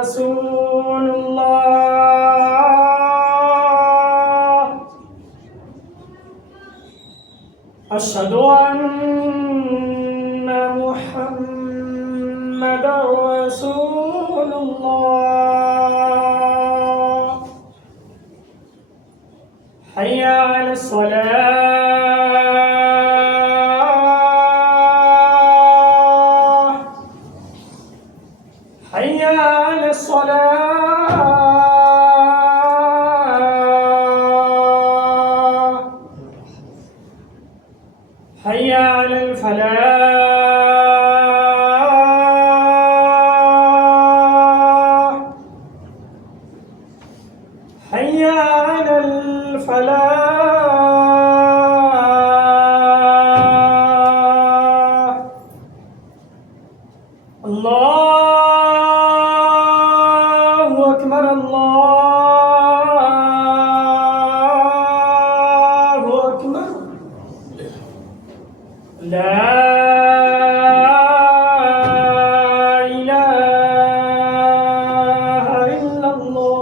رسول الله أشهد أن محمدا رسول الله حي على الصلاة حي على الصلاة حي على الفلاح حي على الفلاح الله أكبر الله أكبر لا إله إلا الله.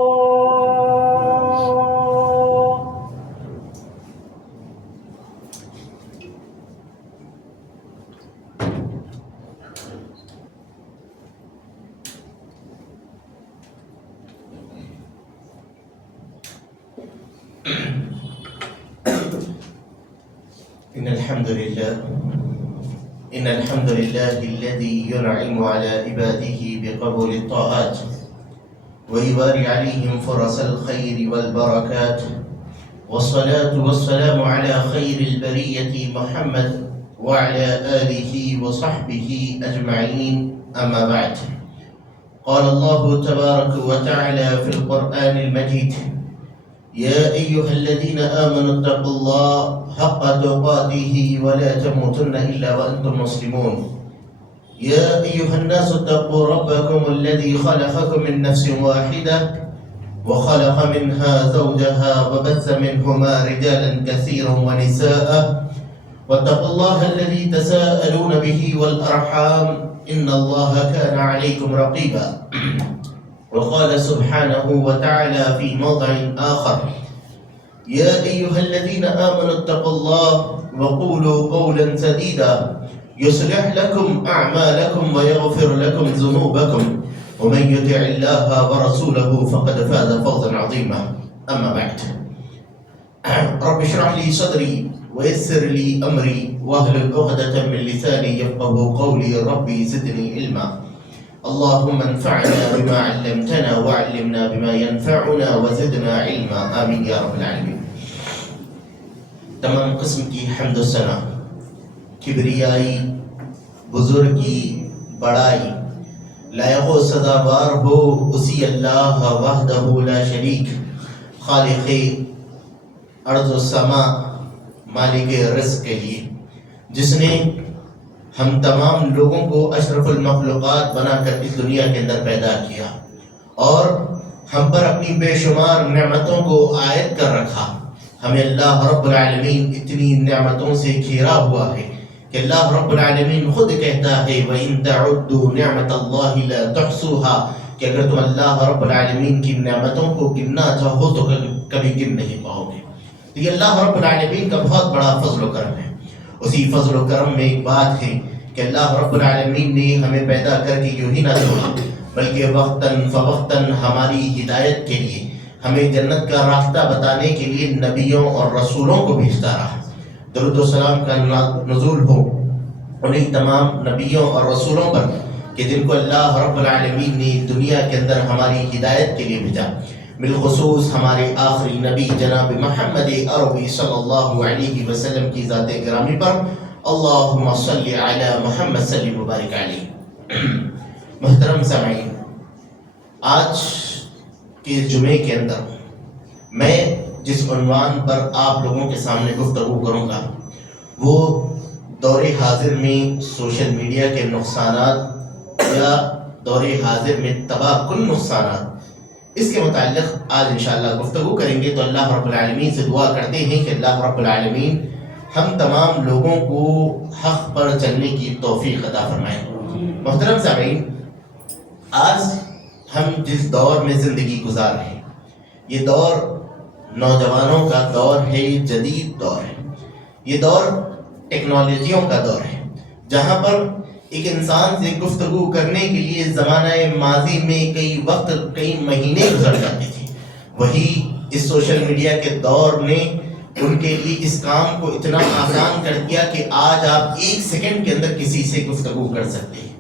إن الحمد لله الذي ينعم على عباده بقبول الطاعات ويباري عليهم فرص الخير والبركات، والصلاة والسلام على خير البرية محمد وعلى آله وصحبه أجمعين، أما بعد. قال الله تبارك وتعالى في القرآن المجيد: يا أيها الذين آمنوا اتقوا الله حق تقاته ولا تموتن إلا وأنتم مسلمون. يا أيها الناس اتقوا ربكم الذي خلقكم من نفس واحدة وخلق منها زوجها وبث منهما رجالا كثيرا ونساء، واتقوا الله الذي تساءلون به والأرحام إن الله كان عليكم رقيبا. وقال سبحانه وتعالى في موضع آخر: يا أيها الذين آمنوا اتقوا الله وقولوا قولا سديدا يصلح لكم أعمالكم ويغفر لكم ذنوبكم ومن يطع الله ورسوله فقد فاز فوزا عظيما، أما بعد. رب اشرح لي صدري ويسر لي أمري واحلل عقدة من لساني يفقهوا قولي، ربي زدني علما. اللهم انفعنا بما علمتنا وعلمنا بما ينفعنا وزدنا علما، آمین یا رب العالمین. تمام قسم کی حمد و ثنا، کبریائی، بزرگی، بڑائی لائق و سزاوار ہو اسی اللہ وحدہ لا شریک، خالق ارض و سما، مالک رزق کے لیے، جس نے ہم تمام لوگوں کو اشرف المخلوقات بنا کر اس دنیا کے اندر پیدا کیا اور ہم پر اپنی بے شمار نعمتوں کو عائد کر رکھا. ہمیں اللہ رب العالمین اتنی نعمتوں سے گھیرا ہوا ہے کہ اللہ رب العالمین خود کہتا ہے وَإِن تَعُدُّوا نِعْمَةَ اللَّهِ لَا تُحْصُوهَا، کہ اگر تم اللہ رب العالمین کی نعمتوں کو گننا چاہو تو کبھی گن نہیں پاؤ گے. تو یہ اللہ رب العالمین کا بہت بڑا فضل و کرم ہے. اسی فضل و کرم میں ایک بات ہے کہ اللہ رب العالمین نے ہمیں پیدا کر کے یوں ہی نہ چھوڑا بلکہ وقتاً فوقتاً ہماری ہدایت کے لیے، ہمیں جنت کا راستہ بتانے کے لیے نبیوں اور رسولوں کو بھیجتا رہا. درود و سلام کا نزول ہو انہیں تمام نبیوں اور رسولوں پر کہ جن کو اللہ رب العالمین نے دنیا کے اندر ہماری ہدایت کے لیے بھیجا، بالخصوص ہمارے آخری نبی جناب محمد عربی صلی اللہ علیہ وسلم کی ذات گرامی پر اللہم صلی علی محمد صلی مبارک علیہ. محترم سامعین، آج کے جمعے کے اندر میں جس عنوان پر آپ لوگوں کے سامنے گفتگو کروں گا وہ دور حاضر میں سوشل میڈیا کے نقصانات یا دور حاضر میں تباہ کن نقصانات، اس کے متعلق آج انشاءاللہ گفتگو کریں گے. تو اللہ رب العالمین سے دعا کرتے ہیں کہ اللہ رب العالمین ہم تمام لوگوں کو حق پر چلنے کی توفیق عطا فرمائیں. محترم سامعین، آج ہم ہم جس دور میں زندگی گزار رہے ہیں، یہ دور نوجوانوں کا دور ہے، یہ جدید دور ہے، یہ دور ٹیکنالوجیوں کا دور ہے، جہاں پر ایک انسان سے گفتگو کرنے کے لیے زمانہ ماضی میں کئی وقت کئی مہینے گزر جاتے تھے، وہی اس سوشل میڈیا کے دور نے ان کے لیے اس کام کو اتنا آسان کر دیا کہ آج آپ 1 سیکنڈ کے اندر کسی سے گفتگو کر سکتے ہیں۔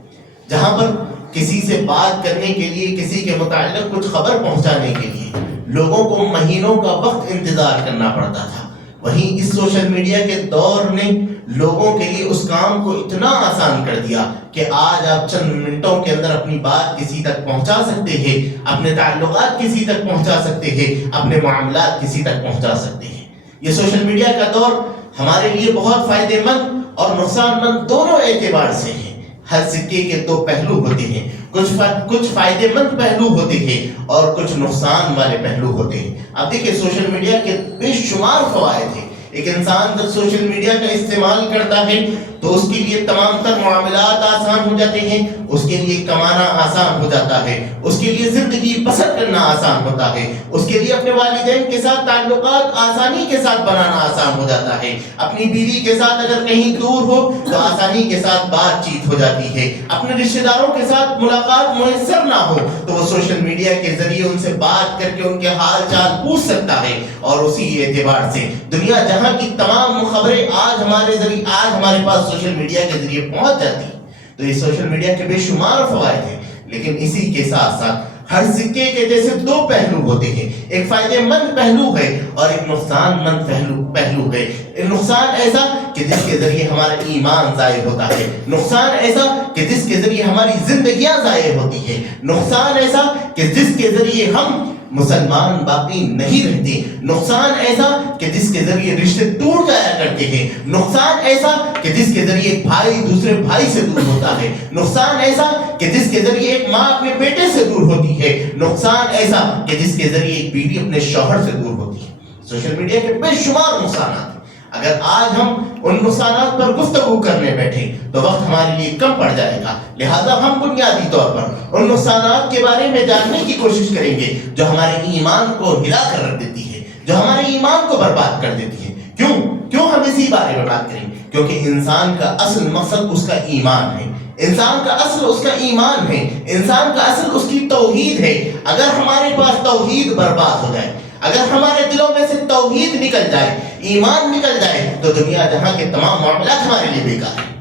جہاں پر کسی سے بات کرنے کے لیے، کسی کے متعلق کچھ خبر پہنچانے کے لیے لوگوں کو مہینوں کا وقت انتظار کرنا پڑتا تھا، وہیں اس سوشل میڈیا کے دور نے لوگوں کے لیے اس کام کو اتنا آسان کر دیا کہ آج آپ چند منٹوں کے اندر اپنی بات کسی تک پہنچا سکتے ہیں، اپنے تعلقات کسی تک پہنچا سکتے ہیں، اپنے معاملات کسی تک پہنچا سکتے ہیں۔ یہ سوشل میڈیا کا دور ہمارے لیے بہت فائدے مند اور نقصان مند دونوں اعتبار سے ہے۔ ہر سکے کے 2 پہلو ہوتے ہیں، کچھ فائدے مند پہلو ہوتے ہیں اور کچھ نقصان والے پہلو ہوتے ہیں۔ اب دیکھیں سوشل میڈیا کے بے شمار فوائد ہیں۔ ایک انسان جب سوشل میڈیا کا استعمال کرتا ہے تو اس کے لیے تمام تر معاملات آسان ہو جاتے ہیں، اس کے لیے کمانا آسان ہو جاتا ہے، اس کے لیے زندگی بسر کرنا آسان ہوتا ہے، اس کے لیے اپنے والدین کے ساتھ تعلقات آسانی کے ساتھ بنانا آسان ہو جاتا ہے، اپنی بیوی کے ساتھ اگر کہیں دور ہو تو آسانی کے ساتھ بات چیت ہو جاتی ہے، اپنے رشتہ داروں کے ساتھ ملاقات میسر نہ ہو تو وہ سوشل میڈیا کے ذریعے ان سے بات کر کے ان کے حال چال پوچھ سکتا ہے، اور اسی اعتبار سے دنیا جہاں کی تمام خبریں آج ہمارے پاس سوشل میڈیا کے ذریعے پہنچ جاتی ہیں۔ تو یہ سوشل میڈیا کے بے شمار فوائد ہیں، لیکن اسی کے ساتھ ساتھ ہر سکے کے جیسے 2 پہلو ہوتے ہیں، ایک فائدے مند پہلو ہے اور ایک نقصان مند پہلو ہے۔ نقصان ایسا کہ جس کے ذریعے ہمارا ایمان ضائع ہوتا ہے، نقصان ایسا کہ جس کے ذریعے ہماری زندگیاں ضائع ہوتی ہیں، نقصان ایسا کہ جس کے ذریعے ہم مسلمان باقی نہیں رہتے، نقصان ایسا کہ جس کے ذریعے رشتے ٹوٹ جایا کرتے ہیں، نقصان ایسا کہ جس کے ذریعے بھائی دوسرے بھائی سے دور ہوتا ہے، نقصان ایسا کہ جس کے ذریعے ایک ماں اپنے بیٹے سے دور ہوتی ہے، نقصان ایسا کہ جس کے ذریعے ایک بیوی اپنے شوہر سے دور ہوتی ہے۔ سوشل میڈیا کے بے شمار نقصانات ہیں۔ اگر آج ہم ان نقصانات پر گفتگو کرنے بیٹھے تو وقت ہمارے لیے کم پڑ جائے گا، لہذا ہم بنیادی طور پر ان نقصانات کے بارے میں جاننے کی کوشش کریں گے جو ہمارے ایمان کو ہلا کر رکھ دیتی ہے، جو ہمارے ایمان کو برباد کر دیتی ہے۔ کیوں ہم اسی بارے میں بات کریں؟ کیونکہ انسان کا اصل مقصد اس کا ایمان ہے، انسان کا اصل اس کا ایمان ہے، انسان کا اصل اس کی توحید ہے۔ اگر ہمارے پاس توحید برباد ہو جائے، اگر ہمارے دلوں میں سے توحید نکل جائے، ایمان نکل جائے، تو دنیا جہاں کے تمام معاملات ہمارے لیے بیکار ہیں۔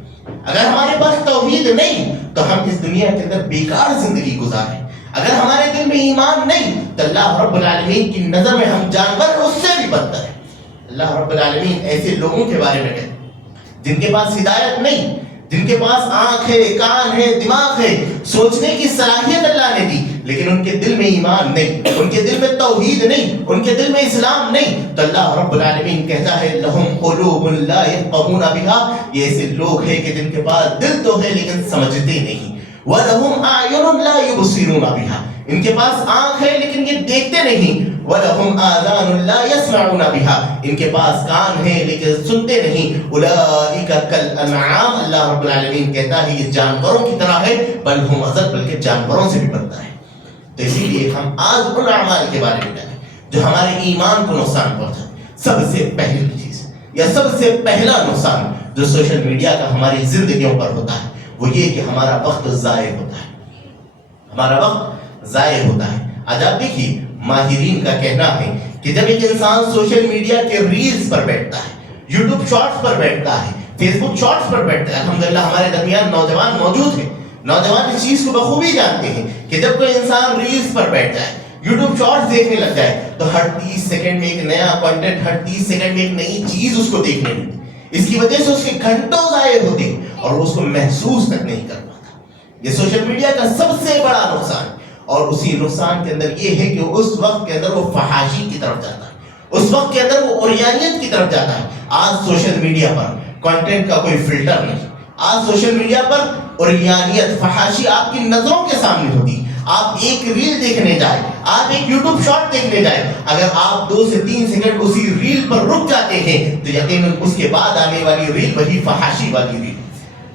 اگر ہمارے پاس توحید نہیں تو ہم اس دنیا کے اندر بیکار زندگی گزاریں۔ اگر ہمارے دل میں ایمان نہیں تو اللہ رب العالمین کی نظر میں ہم جانور اس سے بھی بدتر ہیں۔ اللہ رب العالمین ایسے لوگوں کے بارے میں کہتے ہیں جن کے پاس ہدایت نہیں، جن کے پاس آنکھ ہے، کان ہے، دماغ ہے، سوچنے کی صلاحیت اللہ نے دی، لیکن ان کے دل میں ایمان نہیں، ان کے دل میں توحید نہیں، ان کے دل میں اسلام نہیں، تو اللہ رب العالمین کہتا ہے لَهُمْ قُلُوبٌ لَا يَفْقَهُونَ بِهَا، یہ ایسے لوگ ہیں کہ جن کے پاس دل تو ہے لیکن سمجھتے نہیں۔ وَلَهُمْ أَعْيُنٌ لَا يُبْصِرُونَ بِهَا، ان کے پاس آنکھ ہے لیکن یہ دیکھتے نہیں۔ وَلَهُمْ آذَانٌ لَا يَسْمَعُونَ بِهَا، ان کے پاس کان ہے لیکن سنتے نہیں۔ أُولَٰئِكَ كَالْأَنْعَامِ، اللہ رب العالمین کہتا ہے یہ جانوروں کی طرح ہے، بل ہم اضل، بلکہ جانوروں سے بھی بدتر ہے۔ تو اسی لیے ہم آج ان اعمال کے بارے میں جانیں جو ہمارے ایمان کو نقصان پہنچائے۔ سب سے پہلی چیز یا سب سے پہلا نقصان جو سوشل میڈیا کا ہماری زندگیوں پر ہوتا ہے وہ یہ کہ ہمارا وقت ضائع ہوتا ہے، ہمارا وقت ضائع ہوتا ہے۔ آج آپ دیکھیے ماہرین کا کہنا ہے کہ جب ایک انسان سوشل میڈیا کے ریلز پر بیٹھتا ہے، یوٹیوب شارٹس پر بیٹھتا ہے، فیس بک شارٹس پر بیٹھتا ہے، الحمدللہ ہمارے درمیان نوجوان موجود ہیں، نوجوان اس چیز کو بخوبی جانتے ہیں کہ جب کوئی انسان ریلز پر بیٹھ جائے، یوٹیوب شارٹس دیکھنے لگ جائے تو ہر 30 سیکنڈ میں ایک نیا کنٹینٹ، ہر 30 سیکنڈ میں ایک نئی چیز اس کو دیکھنے ملتی، اس کی وجہ سے اس کے گھنٹوں ضائع ہوتے اور وہ اس کو محسوس تک نہیں کر پاتا۔ یہ سوشل میڈیا کا سب سے بڑا نقصان، اور اسی نقصان کے اندر یہ ہے کہ اس وقت کے اندر وہ فحاشی کی طرف جاتا ہے، اس وقت کے اندر وہ اوریانیت کی طرف جاتا ہے۔ آج سوشل میڈیا پر کنٹینٹ کا کوئی فلٹر نہیں، آج سوشل میڈیا پر اوریانیت، فحاشی آپ کی نظروں کے سامنے ہوتی۔ آپ ایک ریل دیکھنے جائیں، آپ ایک یوٹیوب شارٹ دیکھنے جائیں، اگر آپ 2 سے 3 سیکنڈ اسی ریل پر رک جاتے ہیں تو یقیناً اس کے بعد آنے والی ریل وہی فحاشی والی ریل۔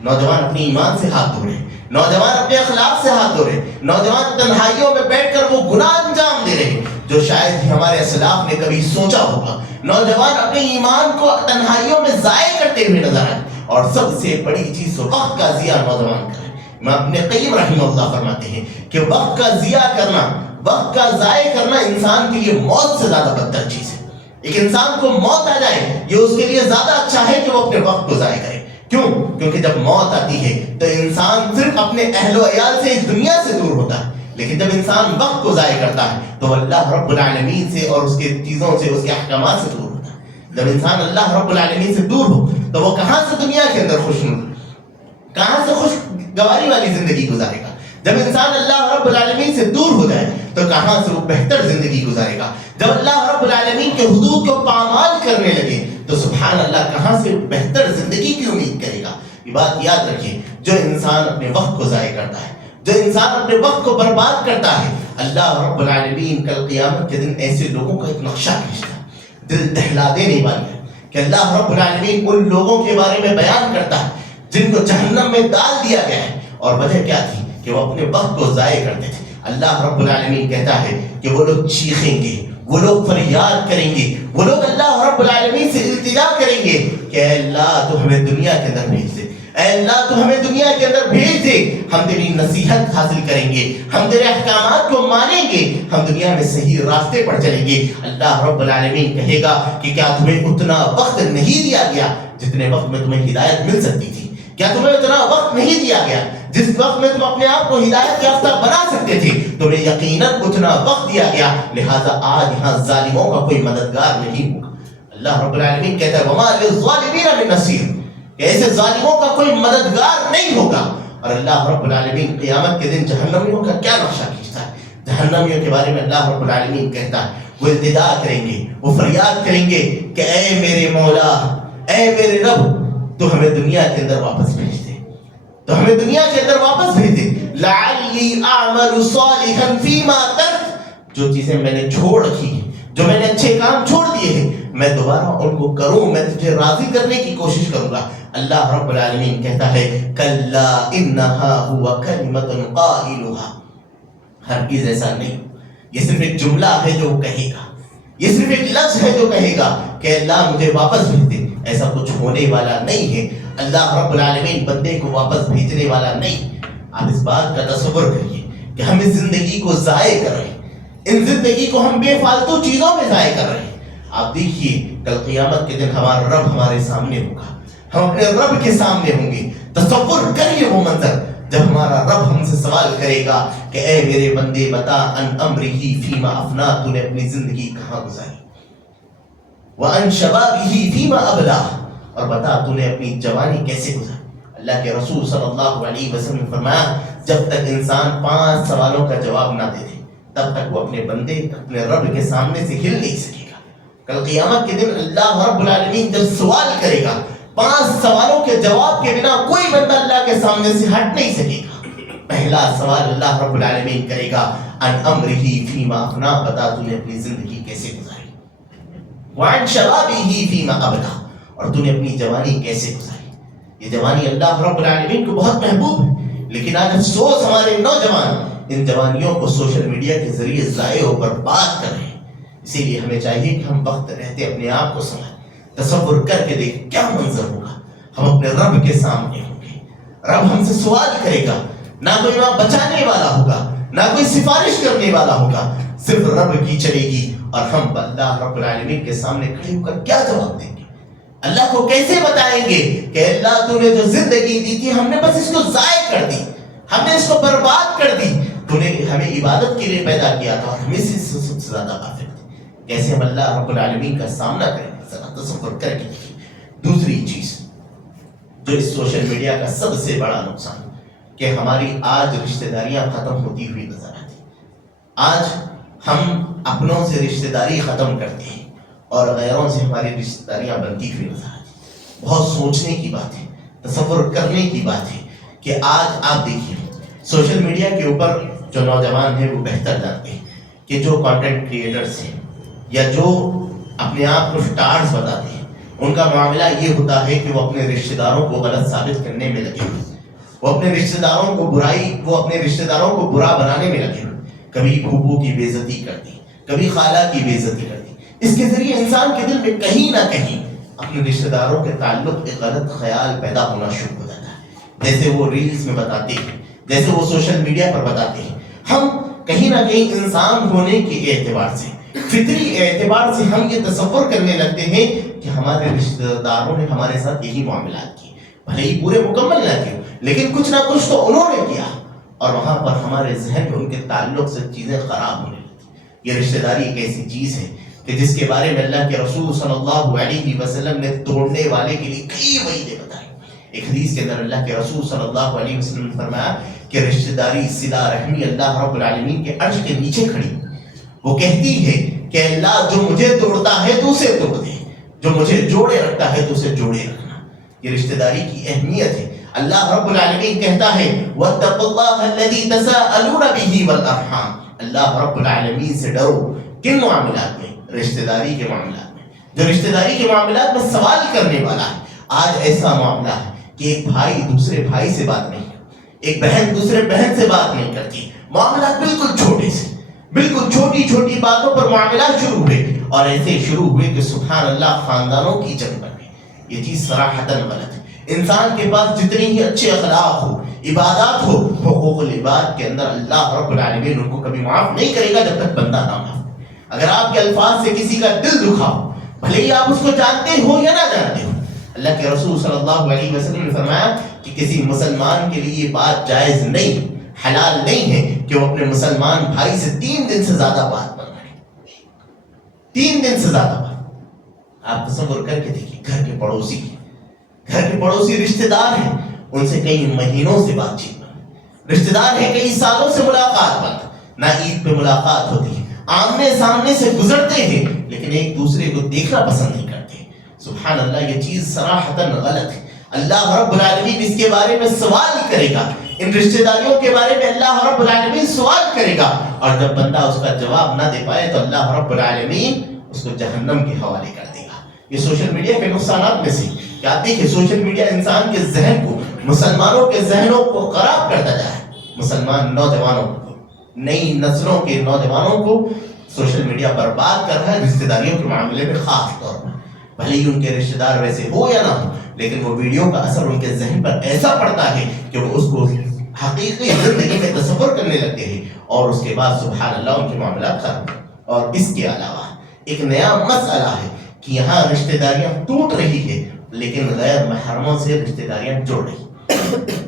نوجوان اپنی ایمان سے ہاتھ دھو رہے ہیں، نوجوان اپنے اخلاق سے ہاتھ دھو رہے ہیں، نوجوان تنہائیوں میں بیٹھ کر وہ گناہ انجام دے رہے ہیں جو شاید ہی ہمارے اسلاف نے کبھی سوچا ہوگا. نوجوان اپنے ایمان کو تنہائیوں میں ضائع کرتے ہوئے نظر آئے. اور سب سے بڑی چیز وقت کا ضیاع نوجوان کا ہے. میں اپنے قیم رحمہ اللہ فرماتے ہیں کہ وقت کا ضیاع کرنا، وقت کا ضائع کرنا انسان کے لیے موت سے زیادہ بدتر چیز ہے. ایک انسان کو موت آ جائے یہ اس کے لیے زیادہ اچھا ہے کہ وہ اپنے وقت کو ضائع کرے. کیوں؟ کیونکہ جب موت آتی ہے تو انسان صرف اپنے اہل و عیال سے اس دنیا سے دور ہوتا ہے، لیکن جب انسان وقت کو ضائع کرتا ہے تو اللہ رب العالمین سے اور اس کے چیزوں سے، اس کے احکامات سے دور ہوتا ہے. جب انسان اللہ رب العالمین سے دور ہو تو وہ کہاں سے دنیا کے اندر کہاں سے خوشگواری والی زندگی گزارے گا؟ جب انسان اللہ رب العالمین سے دور ہو جائے تو کہاں سے وہ بہتر زندگی گزارے گا؟ جب اللہ رب العالمین کے حدود کو پامال کرنے لگے تو سبحان اللہ کہاں سے بہتر زندگی کی امید کرے گا؟ یہ بات یاد رکھیے، جو انسان اپنے وقت کو ضائع کرتا ہے، جو انسان اپنے وقت کو برباد کرتا ہے، اللہ رب العالمین کل قیامت کے دن ایسے لوگوں کا ایک نقشہ کھینچتا ہے، دل دہلا دینے والا ہے کہ اللہ رب العالمین ان لوگوں کے بارے میں بیان کرتا ہے جن کو جہنم میں ڈال دیا گیا ہے. اور وجہ کیا تھی؟ کہ وہ اپنے وقت کو ضائع کرتے تھے. اللہ رب العالمین کہتا ہے کہ وہ لوگ چیخیں گے، وہ لوگ فریاد کریں گے، وہ لوگ اللہ رب العالمین سے التجا کریں گے کہ اے اللہ تو ہمیں دنیا کے اندر بھیج دے، اے اللہ تو ہمیں دنیا کے اندر بھیج دے، ہم تیری نصیحت حاصل کریں گے، ہم تیرے احکامات کو مانیں گے، ہم دنیا میں صحیح راستے پر چلیں گے. اللہ رب العالمین کہے گا کہ کیا تمہیں اتنا وقت نہیں دیا گیا جتنے وقت میں تمہیں ہدایت مل سکتی تھی؟ کیا تمہیں اتنا وقت نہیں دیا گیا جس وقت میں تم اپنے آپ کو ہدایت یافتہ بنا سکتے تھے؟ تمہیں یقیناً اتنا وقت دیا گیا، لہذا آج یہاں ظالموں کا کوئی مددگار نہیں ہوگا. اللہ رب العالمین کہتا ہے وما للظالمین من نصیر، ایسے ظالموں کا کوئی مددگار نہیں ہوگا. اور اللہ رب العالمین قیامت کے دن جہنمیوں کا کیا نقشہ کھینچتا ہے؟ جہنمیوں کے بارے میں اللہ رب العالمین کہتا ہے وہ التجا کریں گے، وہ فریاد کریں گے کہ اے میرے مولا، اے میرے رب، تو ہمیں دنیا کے اندر واپس بھیج دے، تو ہمیں دنیا کے اندر واپس بھیج دے. لعلی اعمل صالحا فیما ترک، جو چیزیں میں نے چھوڑ رکھی ہیں، جو میں نے اچھے کام چھوڑ دیے ہیں، میں دوبارہ ان کو کروں، میں تجھے راضی کرنے کی کوشش کروں گا. اللہ رب العالمین کہتا ہے کلا انہا ہوا کلمۃ قائلھا، ہرگز ایسا نہیں، یہ صرف ایک جملہ ہے جو وہ کہے گا، یہ صرف ایک لفظ ہے جو کہے گا کہ اللہ مجھے واپس بھیج دے. ایسا کچھ ہونے والا نہیں ہے. اللہ رب العالمین بندے کو واپس بھیجنے والا نہیں. آپ اس بات کا تصور کریے کہ ہم اس زندگی کو ضائع کر رہے ہیں، ان زندگی کو ہم بے فالتو چیزوں میں ضائع کر رہے ہیں. آپ دیکھیے کل قیامت کے دن ہمارا رب ہمارے سامنے ہوگا، ہم اپنے رب کے سامنے ہوں گے. تصور کریے وہ منظر جب ہمارا رب ہم سے سوال کرے گا کہ اے میرے بندے بتا ان امرہ فیما افنا، تو نے اپنی زندگی کہاں گزاری، وَأَن شَبَابِهِ فِيمَا أَبْلَاهُ، اور بتا تو نے اپنی جوانی کیسے گزاری. اللہ کے رسول صلی اللہ علیہ وسلم نے فرمایا جب تک انسان 5 سوالوں کا جواب نہ دے دے تب تک وہ اپنے بندے اپنے رب کے سامنے سے ہل نہیں سکے گا. کل قیامت کے دن اللہ رب العالمین جب سوال کرے گا 5 سوالوں کے جواب کے بنا کوئی بندہ اللہ کے سامنے سے ہٹ نہیں سکے گا. پہلا سوال اللہ رب العالمین کرے گا ان امرہ فیما افنا، بتا تو نے اپنی زندگی کیسے گزاری. وعن شبابہ فیما ابلا، اور تو نے اپنی جوانی کیسے گزاری. یہ جوانی اللہ رب العالمین کو بہت محبوب ہے، لیکن آج افسوس ہمارے نوجوان ان جوانیوں کو سوشل میڈیا کے ذریعے ضائع و برباد کر رہے ہیں. اسی لیے ہمیں چاہیے کہ ہم وقت رہتے اپنے آپ کو سنبھالیں. تصور کر کے دیکھ کیا منظر ہوگا. ہم اپنے رب کے سامنے ہوں گے، رب ہم سے سوال کرے گا، نہ کوئی وہاں بچانے والا ہوگا، نہ کوئی سفارش کرنے والا ہوگا، صرف رب کی چلے گی. اور ہم اللہ رب العالمین کے سامنے کھڑے ہو کر کیا جواب دیں گے؟ اللہ کو کیسے بتائیں گے کہ اللہ تو نے جو زندگی دی تھی ہم نے بس اس کو ضائع کر دی، ہم نے اس کو برباد کر دی. تو نے ہمیں عبادت کے لیے پیدا کیا تھا اور ہمیں سے سب سے زیادہ غافل تھے. کیسے ہم اللہ رب العالمین کا سامنا کریں گے؟ ذرا تصور کر کے. دوسری چیز جو اس سوشل میڈیا کا سب سے بڑا نقصان کہ ہماری آج رشتہ داریاں ختم ہوتی ہوئی نظر آتی. آج ہم اپنوں سے رشتہ داری ختم کرتے ہیں اور غیروں سے ہماری رشتہ داریاں بنتی ہوئی نظر آتی. بہت سوچنے کی بات ہے، تصور کرنے کی بات ہے کہ آج آپ دیکھیے سوشل میڈیا کے اوپر جو نوجوان ہیں وہ بہتر جانتے ہیں کہ جو کانٹینٹ کریٹرز ہیں یا جو اپنے آپ کو سٹارز بتاتے ہیں ان کا معاملہ یہ ہوتا ہے کہ وہ اپنے رشتہ داروں کو غلط ثابت کرنے میں لگے ہوئے. وہ اپنے رشتہ داروں کو برا بنانے میں لگے، کبھی پھوپھو کی بے عزتی کرتی، کبھی خالہ کی بے عزتی کرتی. اس کے ذریعے انسان کے دل میں کہیں نہ کہیں اپنے رشتہ داروں کے تعلق ایک غلط خیال پیدا ہونا شروع ہو جاتا ہے. جیسے وہ ریلز میں بتاتے ہیں، جیسے وہ سوشل میڈیا پر بتاتے ہیں. ہم کہیں نہ کہیں انسان ہونے کے اعتبار سے، فطری اعتبار سے ہم یہ تصور کرنے لگتے ہیں کہ ہمارے رشتہ داروں نے ہمارے ساتھ یہی معاملات کیے، بھلے ہی پورے مکمل نہ کیے لیکن کچھ نہ کچھ تو انہوں نے کیا، اور وہاں پر ہمارے ذہن میں ان کے تعلق سے چیزیں خراب ہونے لگتی. یہ رشتہ داری ایک ایسی چیز ہے کہ جس کے بارے میں اللہ کے رسول صلی اللہ علیہ وسلم نے توڑنے والے کے لیے کئی وعیدیں بتائی. ایک حدیث کے اندر اللہ کے رسول صلی اللہ علیہ وسلم نے فرمایا کہ رشتہ داری، صلہ رحمی اللہ رب العالمین کے عرش کے نیچے کھڑی، وہ کہتی ہے کہ اللہ جو مجھے توڑتا ہے تو اسے توڑ دے، جو مجھے جوڑے رکھتا ہے تو اسے جوڑے رکھنا. یہ رشتہ داری کی اہمیت ہے. اللہ رب العالمین کہتا ہے وَاتَّقُوا اللَّهَ الَّذِي تَسَاءَلُونَ بِهِ وَالْأَرْحَامَ. اللہ رب العالمین سے ڈرو. کن معاملات میں؟ رشتہ داری کے معاملات میں. جو رشتہ داری کے معاملات میں سوال کرنے والا ہے. آج ایسا معاملہ ہے کہ ایک بھائی دوسرے بھائی سے بات نہیں کرتی، ایک بہن دوسرے بہن سے بات نہیں کرتی. معاملات بالکل چھوٹے سے، بالکل چھوٹی چھوٹی باتوں پر معاملات شروع ہوئے، اور ایسے شروع ہوئے کہ سبحان اللہ خاندانوں کی جنگ بن گئی. یہ چیز صراحتاً غلط ہے. انسان کے پاس جتنی ہی اچھے اخلاق ہو، عبادات ہو، حقوق العباد کے اندر اللہ رب العالمین ان کو کبھی معاف نہیں کرے گا جب تک بندہ نہ معاف. اگر آپ کے الفاظ سے کسی کا دل دکھا ہو، بھلے ہی آپ اس کو جانتے ہو یا نہ جانتے ہو، اللہ کے رسول صلی اللہ علیہ وسلم نے فرمایا کہ کسی مسلمان کے لیے یہ بات جائز نہیں، حلال نہیں ہے کہ وہ اپنے مسلمان بھائی سے 3 دن سے زیادہ بات نہ کرے. 3 دن سے زیادہ بات. آپ تصور کر کے دیکھیے، گھر کے پڑوسی رشتہ دار ہیں، ان سے کئی مہینوں سے بات چیت بند، رشتہ دار ہیں کئی سالوں سے ملاقات بند، نہ عید پہ ملاقات ہوتی ہے، آمنے سامنے سے گزرتے ہیں لیکن ایک دوسرے کو دیکھنا پسند نہیں کرتے. سبحان اللہ، یہ چیز صراحتاً غلط ہے. اللہ رب العالمین اس کے بارے میں سوال کرے گا، ان رشتہ داریوں کے بارے میں اللہ رب العالمین سوال کرے گا، اور جب بندہ اس کا جواب نہ دے پائے تو اللہ رب العالمین اس کو جہنم کے حوالے کر دے گا. یہ سوشل میڈیا کے نقصانات میں سے کیا آتی ہے کہ سوشل میڈیا انسان کے ذہن کو، مسلمانوں کے ذہنوں کو خراب کرتا جائے. مسلمان نوجوانوں کو، نئی نسلوں کے نوجوانوں کو سوشل میڈیا برباد کر رہا ہے رشتہ داریوں کے معاملے میں خاص طور پر. بھلے ہی ان کے رشتہ دار ویسے ہو یا نہ ہو، لیکن وہ ویڈیو کا اثر ان کے ذہن پر ایسا پڑتا ہے کہ وہ اس کو حقیقی زندگی میں تصور کرنے لگتے ہیں، اور اس کے بعد سبحان اللہ ان کے معاملات خراب. اور اس کے علاوہ ایک نیا مسئلہ ہے کہ یہاں رشتہ داریاں ٹوٹ رہی ہے لیکن غیر محرموں سے رشتہ داریاں جوڑ رہی.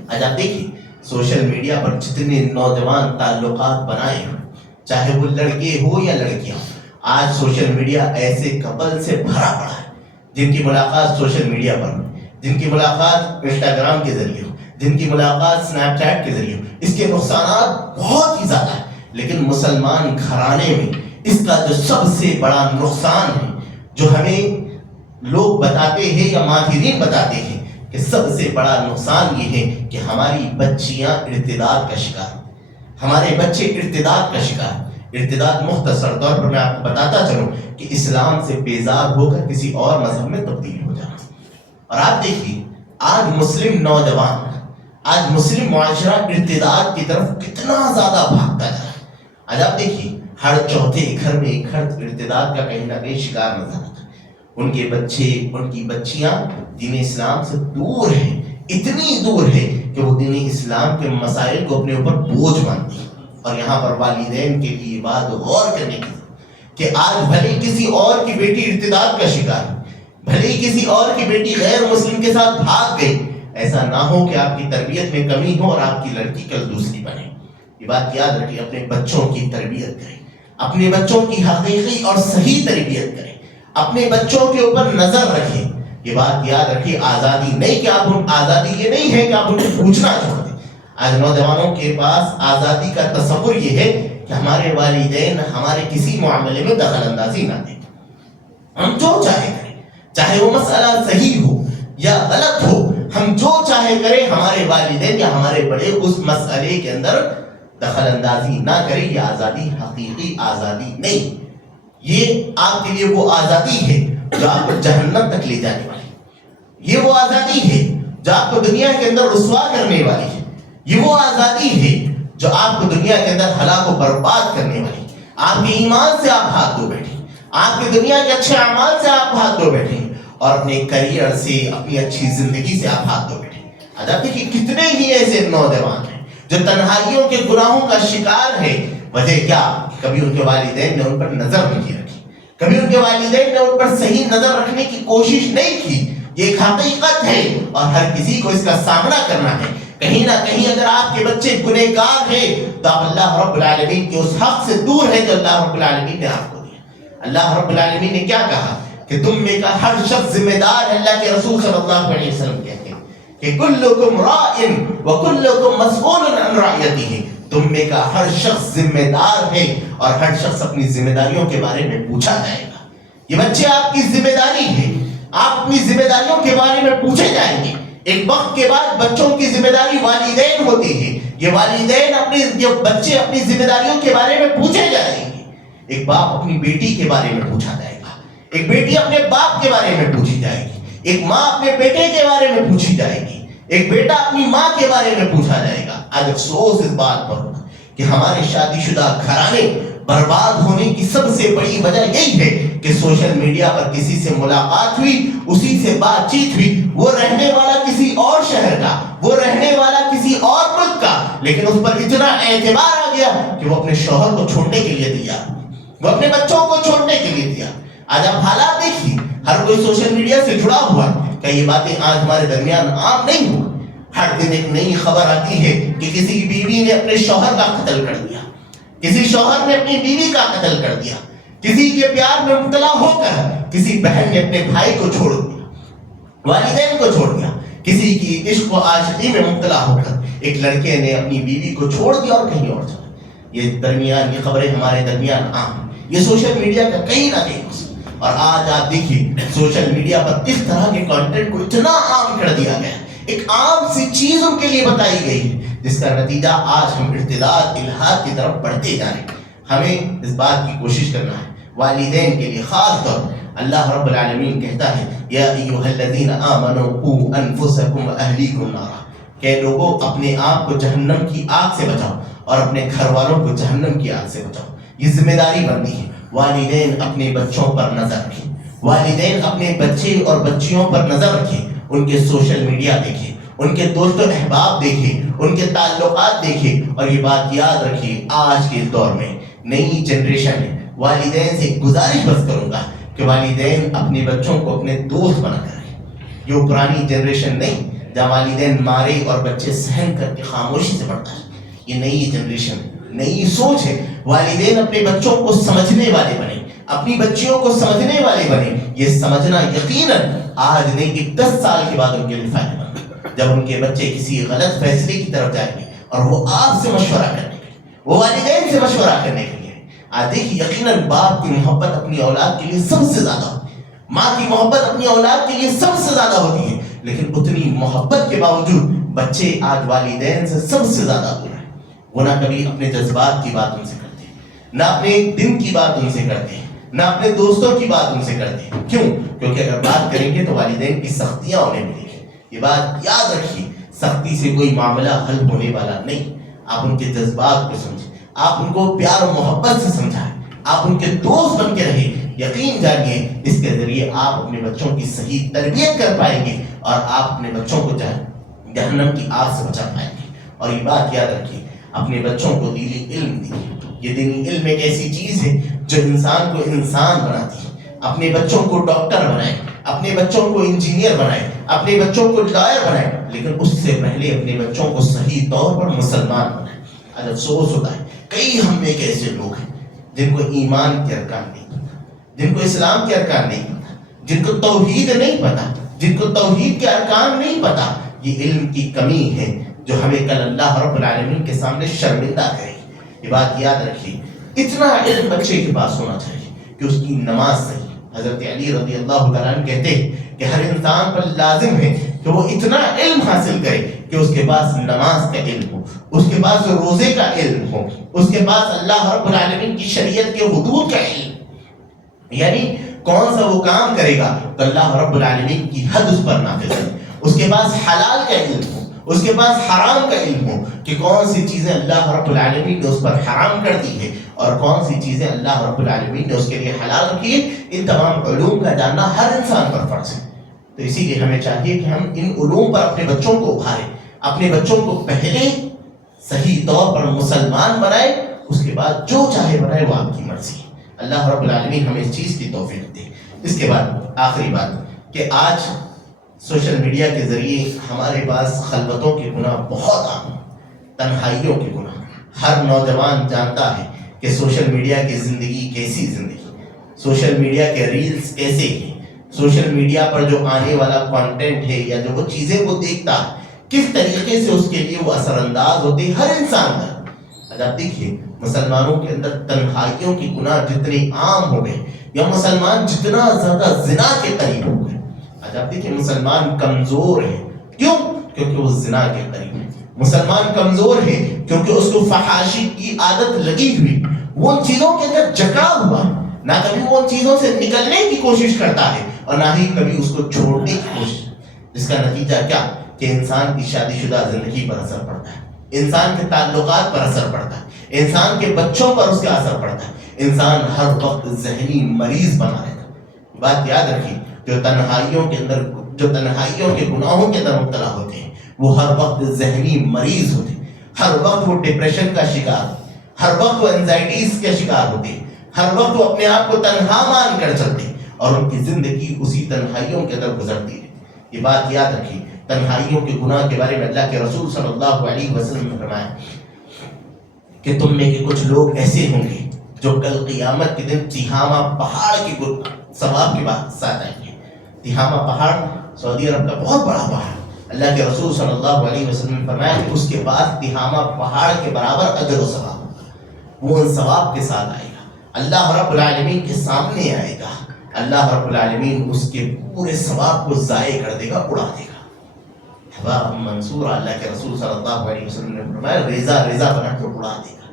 آج آپ دیکھیے سوشل میڈیا پر جتنے نوجوان تعلقات بنائے ہیں، چاہے وہ لڑکے ہو یا لڑکیاں، آج سوشل میڈیا ایسے کپل سے بھرا پڑا ہے جن کی ملاقات سوشل میڈیا پر ہو، جن کی ملاقات انسٹاگرام کے ذریعے ہو، جن کی ملاقات سنیپ چیٹ کے ذریعے ہو. اس کے نقصانات بہت ہی زیادہ ہیں، لیکن مسلمان گھرانے میں اس کا جو سب سے بڑا نقصان ہے، جو ہمیں لوگ بتاتے ہیں یا ماہرین بتاتے ہیں کہ سب سے بڑا نقصان یہ ہے کہ ہماری بچیاں ارتداد کا شکار، ہمارے بچے ارتداد کا شکار. ارتداد مختصر طور پر میں آپ کو بتاتا چلوں کہ اسلام سے بیزار ہو کر کسی اور مذہب میں تبدیل ہو جانا. اور آپ دیکھیے آج مسلم نوجوان، آج مسلم معاشرہ ارتداد کی طرف کتنا زیادہ بھاگتا جا رہا ہے. آج آپ دیکھیے ہر چوتھے گھر میں ایک فرد ارتداد کا کہیں نہ کہیں شکار نظر آتا ہے. ان کے بچے، ان کی بچیاں دین اسلام سے دور ہیں، اتنی دور ہے کہ وہ دین اسلام کے مسائل کو اپنے اوپر بوجھ مانتی ہیں. اور یہاں پر والدین کے لیے بات غور کرنے کی کہ آج بھلے کسی اور کی بیٹی ارتداد کا شکار، بھلے کسی اور کی بیٹی غیر مسلم کے ساتھ بھاگ گئی، ایسا نہ ہو کہ آپ کی تربیت میں کمی ہو اور آپ کی لڑکی کل دوسری بنے. یہ بات یاد رکھیں، اپنے بچوں کی تربیت کریں، اپنے بچوں کی حقیقی اور صحیح تربیت کریں، اپنے بچوں کے اوپر نظر رکھیں. یہ بات یاد رکھیں، آزادی نہیں کہ آزادی یہ نہیں ہے کہ آپ ان کو پوچھنا چھوڑ دیں. آج نوجوانوں کے پاس آزادی کا تصور یہ ہے کہ ہمارے والدین ہمارے کسی معاملے میں دخل اندازی نہ دیں، ہم جو چاہے کریں، چاہے وہ مسئلہ صحیح ہو یا غلط ہو، ہم جو چاہے کریں، ہمارے والدین یا ہمارے بڑے اس مسئلے کے اندر دخل اندازی نہ کریں. یہ آزادی حقیقی آزادی نہیں. یہ آپ کے لیے وہ آزادی ہے جو آپ کو جہنم تک لے جانے والی. یہ وہ آزادی ہے جو آپ کو دنیا کے اندر رسوا کرنے والی ہے. یہ وہ آزادی ہے جو آپ کو دنیا کے اندر ہلاک و برباد کرنے والی، آپ کے ایمان سے آپ ہاتھ دھو بیٹھے، آپ کی دنیا کے اچھے اعمال سے آپ ہاتھ دھو بیٹھے، اور اپنے کریئر سے، اپنی اچھی زندگی سے آپ ہاتھ دھو بیٹھے۔ اب دیکھیے کتنے ہی ایسے نوجوان ہیں جو تنہائیوں کے گناہوں کا شکار ہے۔ وجہ کیا؟ کبھی ان کے والدین نے ان پر نظر نہیں رکھی، کبھی ان کے والدین نے ان پر صحیح نظر رکھنے کی کوشش نہیں کی۔ یہ ایک حقیقت ہے اور ہر کسی کو اس کا سامنا کرنا ہے۔ کہیں نہ کہیں اگر آپ کے بچے گنہگار ہیں تو آپ اللہ رب العالمین کے اس حق سے دور ہیں جو اللہ رب العالمین نے آپ کو دیا۔ اللہ رب العالمین نے کیا کہا کہ تم میں کا ہر شخص ذمہ دار ہے۔ اللہ کے رسول صلی اللہ علیہ وسلم کہتے ہیں کہ کلکم راء وکلکم مسئول عن رعیتہ، تم میں کا ہر شخص ذمہ دار ہے اور ہر شخص اپنی ذمہ داریوں کے بارے میں پوچھا جائے گا۔ یہ بچے آپ کی ذمہ داری ہے، آپ اپنی ذمہ داریوں کے بارے میں پوچھے جائیں گے۔ ایک وقت کے بعد بچوں کی ذمہ داری والدین ہوتی ہے، یہ والدین بچے اپنی ذمہ داریوں کے بارے میں پوچھے جائیں گے۔ ایک باپ اپنی بیٹی کے بارے میں پوچھا جائے گا، ایک بیٹی اپنے باپ کے بارے میں پوچھی جائے گی، ایک ماں اپنے بیٹے کے بارے میں پوچھی جائے گی، ایک بیٹا اپنی ماں کے بارے میں پوچھا جائے گا۔ آج افسوس اس بات پر ہوگا کہ ہمارے شادی شدہ گھرانے برباد ہونے کی سب سے بڑی وجہ یہی ہے کہ سوشل میڈیا پر کسی سے ملاقات ہوئی، اسی سے بات چیت ہوئی، وہ رہنے والا کسی اور شہر کا، وہ رہنے والا کسی اور ملک کا، لیکن اس پر اتنا اعتبار آ گیا کہ وہ اپنے شوہر کو چھوڑنے کے لیے تیار، وہ اپنے بچوں کو چھوڑنے کے لیے تیار۔ آج آپ حالات دیکھیے، ہر کوئی سوشل میڈیا سے جڑا ہوا ہے۔ کیا یہ باتیں آج ہمارے درمیان عام نہیں ہو؟ ہر دن ایک نئی خبر آتی ہے کہ کسی بیوی نے اپنے شوہر کا قتل کر دیا، کسی شوہر نے اپنی بیوی کا قتل کر دیا، کسی کے پیار میں مبتلا ہو کر کسی بہن نے اپنے بھائی کو چھوڑ دیا، والدین کو چھوڑ دیا، کسی کی عشق و عاشقی میں مبتلا ہو کر ایک لڑکے نے اپنی بیوی کو چھوڑ دیا اور کہیں اور چلا۔ یہ خبریں ہمارے درمیان عام ہیں، یہ سوشل میڈیا کا کہیں نہ کہیں قصور۔ اور آج آپ دیکھیے سوشل میڈیا پر اس طرح کے کنٹینٹ کو اتنا عام کر دیا گیا، ایک عام سی چیز ان کے لیے بتائی گئی ہے، جس کا نتیجہ آج ہم ارتداد، الحاد کی طرف بڑھتے جا رہے ہیں۔ ہمیں اس بات کی کوشش کرنا ہے والدین کے لیے خاص طور پر۔ اللہ رب العالمین کہتا ہے یا ایھا الذین آمنوا قوا انفسکم واہلیکم نارا، کہ لوگوں اپنے آپ کو جہنم کی آگ سے بچاؤ اور اپنے گھر والوں کو جہنم کی آگ سے بچاؤ۔ یہ ذمہ داری بنتی ہے۔ والدین اپنے بچوں پر نظر رکھیں، والدین اپنے بچے اور بچیوں پر نظر رکھیں، ان کے سوشل میڈیا دیکھیں، ان کے دوست و احباب دیکھیں، ان کے تعلقات دیکھیں، اور یہ بات یاد رکھیے آج کے دور میں نئی جنریشن ہے، والدین سے گزارش بس کروں گا کہ والدین اپنے بچوں کو اپنے دوست بنا کر رکھیں۔ یہ پرانی جنریشن نہیں جہاں والدین مارے اور بچے سہن کر کے خاموشی سے بڑھتا ہے۔ یہ نئی جنریشن، نئی سوچ ہے۔ والدین اپنے بچوں کو سمجھنے والے بنے، اپنی بچیوں کو سمجھنے والے بنے۔ یہ سمجھنا یقیناً آج نہیں کہ 10 سال کے بعد ان کے لیے فائدہ مند، جب ان کے بچے کسی غلط فیصلے کی طرف جائیں گے اور وہ آپ سے مشورہ کرنے کے لیے، وہ والدین سے مشورہ کرنے کے لیے۔ آج دیکھیے یقیناً باپ کی محبت اپنی اولاد کے لیے سب سے زیادہ ہوتی ہے، ماں کی محبت اپنی اولاد کے لیے سب سے زیادہ ہوتی ہے، لیکن اتنی محبت کے باوجود بچے آج والدین سے سب سے زیادہ دور ہیں۔ وہ نہ کبھی اپنے جذبات کی بات ان سے کرتے ہیں، نہ اپنے دن کی بات ان سے کرتے ہیں، نہ اپنے دوستوں کی بات ان سے کرتے ہیں۔ کیوں؟ کیونکہ اگر بات کریں گے تو والدین کی سختیاں انہیں ملیں گی۔ یہ بات یاد رکھیے، سختی سے کوئی معاملہ حل ہونے والا نہیں۔ آپ ان کے جذبات کو سمجھیں، آپ ان کو پیار و محبت سے سمجھائیں، آپ ان کے دوست بن کے رہیں۔ یقین جانیے اس کے ذریعے آپ اپنے بچوں کی صحیح تربیت کر پائیں گے اور آپ اپنے بچوں کو جہنم کی آگ سے بچا پائیں گے۔ اور یہ بات یاد رکھیے، اپنے بچوں کو دینی علم دیجیے۔ یہ دینی علم ایک ایسی چیز ہے جو انسان کو انسان بناتی ہے۔ اپنے بچوں کو ڈاکٹر بنائیں، اپنے بچوں کو انجینئر بنائیں، اپنے بچوں کو لائر بنائیں، لیکن اس سے پہلے اپنے بچوں کو صحیح طور پر مسلمان بنائیں۔ آج افسوس ہوتا ہے کئی ہم میں ایک ایسے لوگ ہیں جن کو ایمان کے ارکان نہیں پتا، جن کو اسلام کے ارکان نہیں پتا، جن کو توحید نہیں پتا، جن کو توحید کے ارکان نہیں پتا۔ یہ علم کی کمی ہے جو ہمیں کل اللہ رب العالمین کے سامنے شرمندہ کرے گی۔ یہ بات یاد رکھیے، اتنا علم بچے کے پاس ہونا چاہیے کہ اس کی نماز صحیح۔ حضرت علی رضی اللہ تعالیٰ عنہ کہتے ہیں کہ ہر انسان پر لازم ہے کہ وہ اتنا علم حاصل کرے کہ اس کے پاس نماز کا علم ہو، اس کے پاس روزے کا علم ہو، اس کے پاس اللہ رب العالمین کی شریعت کے حدود کا علم، یعنی کون سا وہ کام کرے گا تو اللہ رب العالمین کی حد اس پر نافذ ہے، اس کے پاس حلال کا علم ہو، اس کے پاس حرام کا علم ہو کہ کون سی چیزیں اللہ رب العالمین نے اس پر حرام کر دی ہے اور کون سی چیزیں اللہ رب العالمین نے اس کے لیے حلال رکھی ہے. ان تمام علوم کا جاننا ہر انسان پر فرض ہے. تو اسی لیے ہمیں چاہیے کہ ہم ان علوم پر اپنے بچوں کو ابھاریں, اپنے بچوں کو پہلے صحیح طور پر مسلمان بنائے, اس کے بعد جو چاہے بنائے وہ آپ کی مرضی ہے. اللہ رب العالمین ہمیں اس چیز کی توفیق دے. اس کے بعد آخری بات کہ آج سوشل میڈیا کے ذریعے ہمارے پاس خلوتوں کے گناہ بہت عام, تنہائیوں کے گناہ. ہر نوجوان جانتا ہے کہ سوشل میڈیا کی زندگی کیسی زندگی, سوشل میڈیا کے ریلز کیسے ہیں, سوشل میڈیا پر جو آنے والا کانٹینٹ ہے یا جو وہ چیزیں وہ دیکھتا ہے کس طریقے سے اس کے لیے وہ اثر انداز ہوتے ہیں ہر انسان کا. آج آپ دیکھیے مسلمانوں کے اندر تنہائیوں کے گناہ جتنے عام ہو گئے یا مسلمان جتنا زیادہ زنا کے قریب ہو گئے. آج آپ دیکھیں مسلمان کمزور ہے. کیوں؟ کیونکہ وہ زنا کے قریب ہے. مسلمان کمزور ہے کیونکہ اس کو فحاشی کی عادت لگی ہوئی, وہ ان چیزوں کے اندر جکڑا ہوا, نہ کبھی وہ ان چیزوں سے نکلنے کی کوشش کرتا ہے اور نہ ہی کبھی اس کو چھوڑنے کی کوشش, جس کا نتیجہ کیا کہ انسان کی شادی شدہ زندگی پر اثر پڑتا ہے, انسان کے تعلقات پر اثر پڑتا ہے, انسان کے بچوں پر اس کا اثر پڑتا ہے. انسان ہر وقت ذہنی مریض بنا رہتا ہے. بات یاد رکھیے جو تنہائیوں کے گناہوں کے اندر مبتلا ہوتے ہیں وہ ہر وقت ذہنی مریض ہوتے ہیں, ہر وقت وہ ڈپریشن کا شکار, ہر وقت وہ انزائٹیز کا شکار ہوتے ہیں, ہر وقت وہ اپنے آپ کو تنہا مان کر چلتے ہیں اور ان کی زندگی اسی تنہائیوں کے اندر گزرتی ہے. یہ بات یاد رکھیے. تنہائیوں کے گناہ کے بارے میں اللہ کے رسول صلی اللہ علیہ وسلم نے فرمایا کہ تم میں کے کچھ لوگ ایسے ہوں گے جو کل قیامت کے دن تہامہ پہاڑ کے ثواب کے بعد ساتھ آئیں گے. تہامہ پہاڑ سعودی عرب کا بہت بڑا پہاڑ. اللہ کے رسول صلی اللہ علیہ وسلم نے فرمایا کہ اس کے بعد تہامہ پہاڑ کے برابر اجر و ثواب ہوگا. وہ ان ثواب کے ساتھ آئے گا, اللہ رب العالمین کے سامنے آئے گا, اللہ رب العالمین اس کے پورے ثواب کو ضائع کر دے گا, اڑا دے گا. منصور اللہ کے رسول صلی اللہ علیہ وسلم نے فرمایا ریزہ ریزہ بنا کر اڑا دے گا.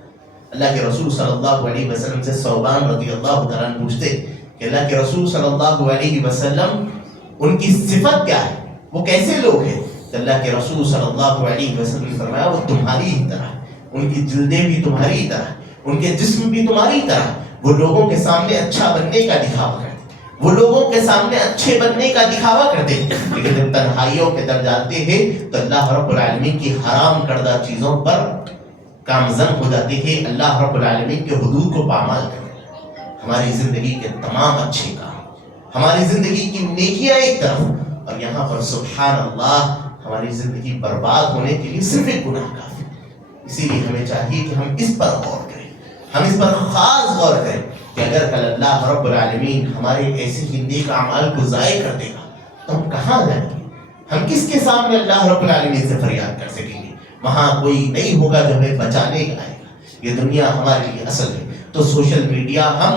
اللہ کے رسول صلی اللہ علیہ وسلم سے ثوبان رضی اللہ تعالیٰ عنہ پوچھتے کہ اللہ کے رسول صلی اللہ علیہ وسلم ان کی صفت کیا ہے, وہ کیسے لوگ ہیں؟ تو اللہ کے رسول صلی اللہ علیہ وسلم نے فرمایا وہ تمہاری ہی طرح, ان کی جلدیں بھی تمہاری ہی طرح, ان کے جسم بھی تمہاری طرح. وہ لوگوں کے سامنے اچھا بننے کا دکھاوا کرتے, وہ لوگوں کے سامنے اچھے بننے کا دکھاوا کرتے, لیکن جب تنہائیوں کے در جاتے ہیں تو اللہ رب العالمین کی حرام کردہ چیزوں پر کامزن ہو جاتے ہیں, اللہ رب العالمین کے حدود کو پامال کرتے. ہماری زندگی کے تمام اچھے کام, ہماری زندگی کی نیکیاں ایک طرف, اور یہاں پر سبحان اللہ ہماری زندگی برباد ہونے کے لیے صرف ایک گناہ کافی. اسی لیے ہمیں چاہیے کہ ہم اس پر غور کریں, ہم اس پر خاص غور کریں کہ اگر کل اللہ رب العالمین ہمارے ایسے ہی نیک اعمال کو ضائع کر دے گا تو ہم کہاں جائیں گے؟ ہم کس کے سامنے اللہ رب العالمین سے فریاد کر سکیں گے؟ وہاں کوئی نہیں ہوگا جو ہمیں بچانے کا آئے گا. یہ دنیا ہمارے لیے اصل ہے. تو سوشل میڈیا ہم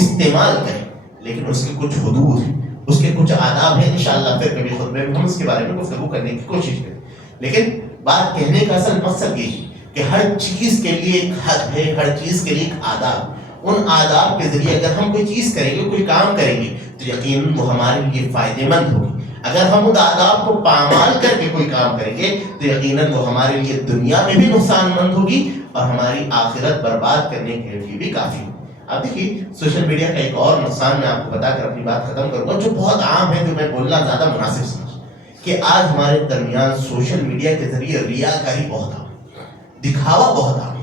استعمال کریں, لیکن اس کے کچھ حدود ہیں, اس کے کچھ آداب ہیں. انشاءاللہ پھر کبھی خطبے میں ہم اس کے بارے میں گفتگو کرنے کی کوشش کریں. لیکن بات کہنے کا اصل مقصد یہ ہے کہ ہر چیز کے لیے ایک حد ہے, ہر چیز کے لیے ایک آداب. ان آداب کے ذریعے اگر ہم کوئی چیز کریں گے, کوئی کام کریں گے تو یقیناً وہ ہمارے لیے فائدہ مند ہوگی. اگر ہم ان آداب کو پامال کر کے کوئی کام کریں گے تو یقیناً وہ ہمارے لیے دنیا میں بھی نقصان مند ہوگی اور ہماری آخرت برباد کرنے کے لیے بھی کافی ہوگی. آپ دیکھیے سوشل میڈیا کا ایک اور نقصان میں آپ کو بتا کر اپنی بات ختم کروں گا, جو بہت عام ہے, جو میں بولنا زیادہ مناسب سمجھوں, کہ آج ہمارے درمیان سوشل میڈیا کے ذریعے ریاکاری بہت عام ہے, دکھاوا بہت عام ہے.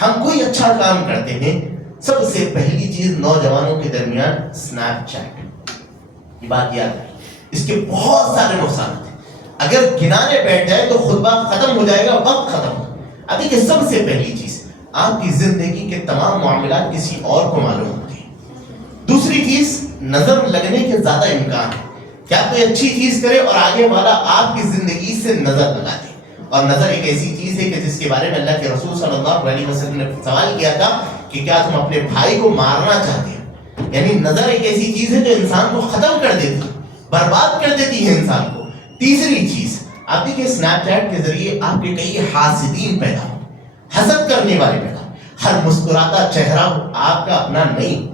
ہم کوئی اچھا کام کرتے ہیں, سب سے پہلی چیز نوجوانوں کے درمیان اسنیپ چیٹ. یہ بات یاد ہے, اس کے بہت سارے نقصانات ہیں. اگر گنانے بیٹھ جائے تو خطبہ ختم ہو جائے گا, وقت ختم ہو. اب دیکھیے سب سے پہلی چیز آپ کی زندگی کے تمام معاملات کسی اور کو معلوم ہوتے ہیں. دوسری چیز نظر لگنے کے زیادہ امکان ہے کہ آپ کوئی اچھی چیز کرے اور آگے والا آپ کی زندگی سے نظر لگا دے. اور نظر ایک ایسی چیز ہے کہ جس کے بارے میں اللہ کے رسول صلی اللہ علیہ وسلم نے سوال کیا تھا کہ کیا تم اپنے بھائی کو مارنا چاہتے ہو؟ یعنی نظر ایک ایسی چیز ہے جو انسان کو ختم کر دیتی ہے, برباد کر دیتی ہے انسان کو. تیسری چیز آپ دیکھیے اسنیپ چیٹ کے ذریعے آپ کے کئی حاسدین پیدا ہو, حسد کرنے والے پیدا. ہر مسکراتا چہرہ آپ کا اپنا نہیں,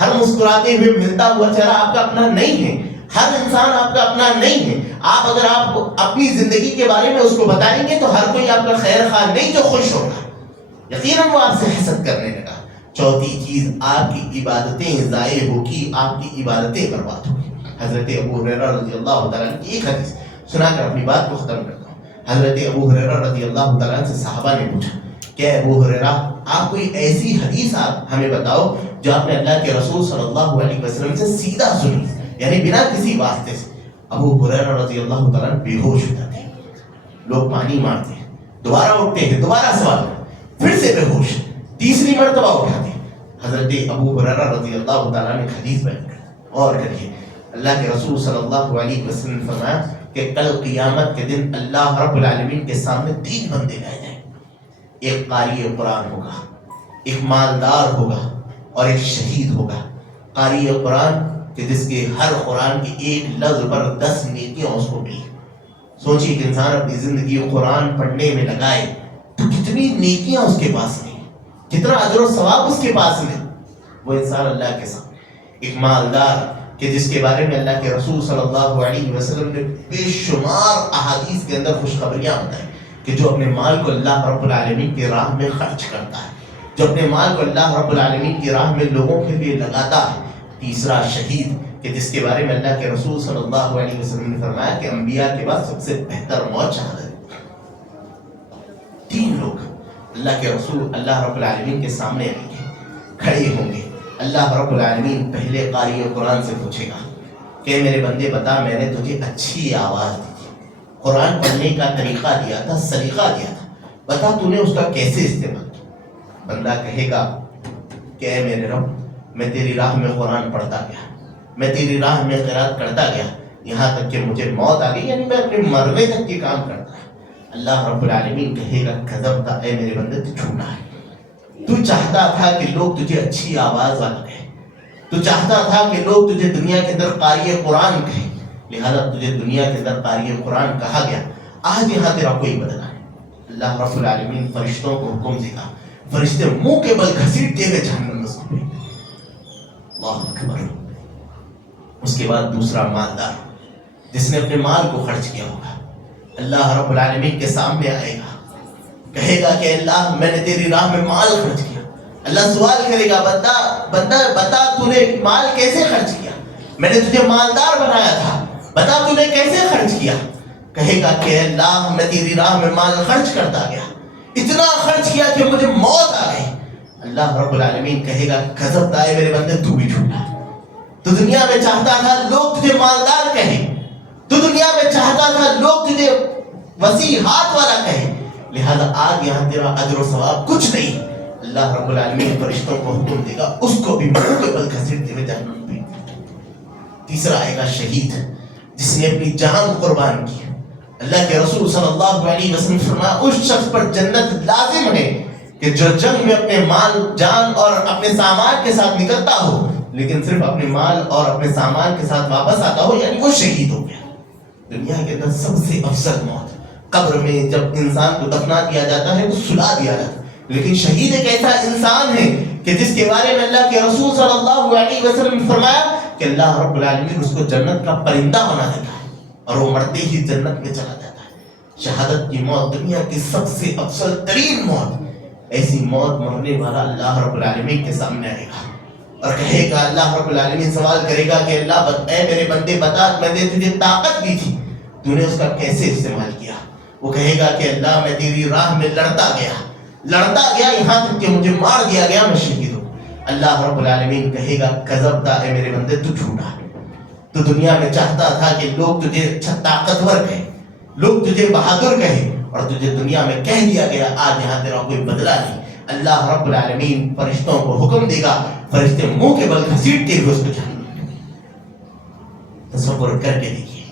ہر مسکراتے ہوئے ملتا ہوا چہرہ آپ کا اپنا نہیں ہے. ہر انسان آپ کا اپنا نہیں ہے. اگر آپ اپنی زندگی کے بارے میں اس کو بتائیں گے تو ہر کوئی آپ کا خیر خواہ نہیں جو خوش ہوگا، یقیناً وہ آپ سے حسد کرنے لگا. چوتھی چیز، آپ کی عبادتیں ضائع ہوگی، آپ کی عبادتیں برباد ہوگی. حضرت ابو ہریرہ رضی اللہ تعالیٰ عنہ کی ایک حدیث سنا کر اپنی بات کو ختم کرتا ہوں. حضرت ابو ہریرہ رضی اللہ تعالیٰ عنہ سے صحابہ نے پوچھا کہ ابو ہریرہ، آپ کوئی ایسی حدیث آپ ہمیں بتاؤ جو آپ نے اللہ کے رسول صلی اللہ علیہ وسلم سے سیدھا سنی، یعنی بنا کسی واسطے سے. ابو ہریرہ رضی اللہ تعالیٰ عنہ بے ہوش ہو جاتے ہیں، لوگ پانی مارتے ہیں، دوبارہ اٹھتے ہیں، دوبارہ سوال، پھر سے بے ہوش، تیسری مرتبہ اٹھاتے ہیں. حضرت ابو ہریرہ رضی اللہ تعالیٰ نے حدیث بیان کر اور کریے، اللہ کے رسول صلی اللہ علیہ وسلم نے فرمایا کہ کل قیامت کے دن اللہ رب العالمین کے سامنے 3 بندے لائے جائیں. ایک قاری قرآن ہوگا، ایک مالدار ہوگا اور ایک شہید ہوگا. قاری قرآن کہ جس کے ہر قرآن کے ایک لفظ پر 10 نیکیاں اس کو ملی. سوچیے کہ انسان اپنی زندگی قرآن پڑھنے میں لگائے تو کتنی نیکیاں اس کے پاس نہیں، کتنا اجر و ثواب اس کے پاس نہیں. وہ انسان اللہ کے سامنے. ایک مالدار کہ جس کے بارے میں اللہ کے رسول صلی اللہ علیہ وسلم نے بے شمار احادیث کے اندر خوشخبریاں بتائیں کہ جو اپنے مال کو اللہ رب العالمین کی راہ میں خرچ کرتا ہے، جو اپنے مال کو اللہ رب العالمین کی راہ میں لوگوں کے لیے لگاتا ہے. تیسرا شہید کہ جس کے بارے میں اللہ کے رسول صلی اللہ علیہ وسلم نے فرمایا کہ انبیاء کے بعد سب سے بہتر موت شہادت. 3 لوگ اللہ کے رسول اللہ رب العالمین کے سامنے آئیں گے، کھڑے ہوں گے. اللہ رب العالمین پہلے قاری قرآن سے پوچھے گا کہ میرے بندے بتا، میں نے تجھے اچھی آواز دی تھی، قرآن پڑھنے کا طریقہ دیا تھا، سلیقہ دیا تھا، بتا تو نے اس کا کیسے استعمال کیا. بندہ کہے گا کہ اے میرے رب، میں تیری راہ میں قرآن پڑھتا گیا، میں تیری راہ میں قرات کرتا گیا، یہاں تک کہ مجھے موت آ گئی، یعنی میں اپنے مرنے تک یہ کام کرتا ہے. اللہ رب العالمین کہے گا کذبتا، اے میرے بندے تو جھوٹا ہے. تو چاہتا تھا کہ لوگ تجھے اچھی آواز والا کہیں، تو چاہتا تھا کہ لوگ تجھے دنیا کے اندر قاری قرآن کہیں، لہذا تجھے دنیا کے اندر قاری قرآن کہا گیا. آج یہاں تیرا کوئی بدلا نہیں. اللہ رب العالمین فرشتوں کو حکم دے گا، فرشتے منہ کے بل گھسیٹتے ہوئے جہنم میں اس کو بھیج دیں. اللہ اکبر. اس کے بعد دوسرا مالدار جس نے اپنے مال کو خرچ کیا ہوگا، اللہ رب العالمین کے سامنے آئے گا، کہے گا کہ اللہ میں نے تیری راہ میں مال خرچ کیا. اللہ سوال کرے گا بندہ بتا تو نے مال کیسے خرچ کیا، میں نے تجھے مالدار بنایا تھا، بتا تو نے کیسے خرچ کیا. کہے گا کہ اللہ میں تیری راہ میں مال خرچ کرتا گیا، اتنا خرچ کیا کہ مجھے موت آ گئی. اللہ رب العالمین کہے گا کذب ہے میرے بندے، تو بھی جھوٹا. تو دنیا میں چاہتا تھا لوگ تجھے مالدار کہیں، تو دنیا میں چاہتا تھا لوگ تجھے وسیع ہاتھ والا کہیں، لہذا آج یہاں تیرا اجر و ثواب کچھ نہیں. اللہ رب العالمین فرشتوں کو حکم دے گا، اس کو بھی منہ کے بل گھسیٹتے ہوئے جہنم میں. تیسرا آئے گا شہید جس نے اپنی جان قربان کی. اللہ کے رسول صلی اللہ علیہ وسلم فرمایا اس شخص پر جنت لازم ہے کہ جو جنگ میں اپنے مال، جان اور اپنے سامان کے ساتھ نکلتا ہو لیکن صرف اپنے مال اور اپنے سامان کے ساتھ واپس آتا ہو، یعنی وہ شہید ہو گیا. دنیا کے اندر سب سے افضل موت قبر میں جب انسان کو دفنا دیا جاتا ہے تو سلا دیا جاتا ہے، لیکن شہید ایک ایسا انسان ہے کہ جس کے بارے میں اللہ کے رسول صلی اللہ علیہ وسلم نے فرمایا کہ اللہ رب العالمین اس کو جنت کا پرندہ بنا دیتا ہے اور وہ مرتے ہی جنت میں چلا جاتا ہے. شہادت کی موت دنیا کی سب سے افضل ترین موت. ایسی موت مرنے والا اللہ رب العالمین کے سامنے آئے گا اور کہے گا، اللہ رب العالمین سوال کرے گا کہ اللہ اے میرے بندے بتا، میں نے تجھے طاقت دی تھی، تو نے اس کا کیسے استعمال کیا. وہ کہے گا کہ اللہ میں تیری راہ میں لڑتا گیا یہاں تک کہ مجھے مار دیا گیا، میں شہید ہوں. اللہ رب العالمین کہے گا کذب اے میرے بندے، تو جھوٹا. تو دنیا میں چاہتا تھا کہ لوگ تجھے اچھا طاقتور کہیں، لوگ تجھے بہادر کہیں، اور تجھے دنیا میں کہہ دیا گیا، آج یہاں تیرا کوئی بدلہ نہیں. اللہ رب العالمین فرشتوں کو حکم دے گا، فرشتے منہ کے بل گھسیٹتے ہوئے اس کو جہنم میں. تصور کر کے دیکھیے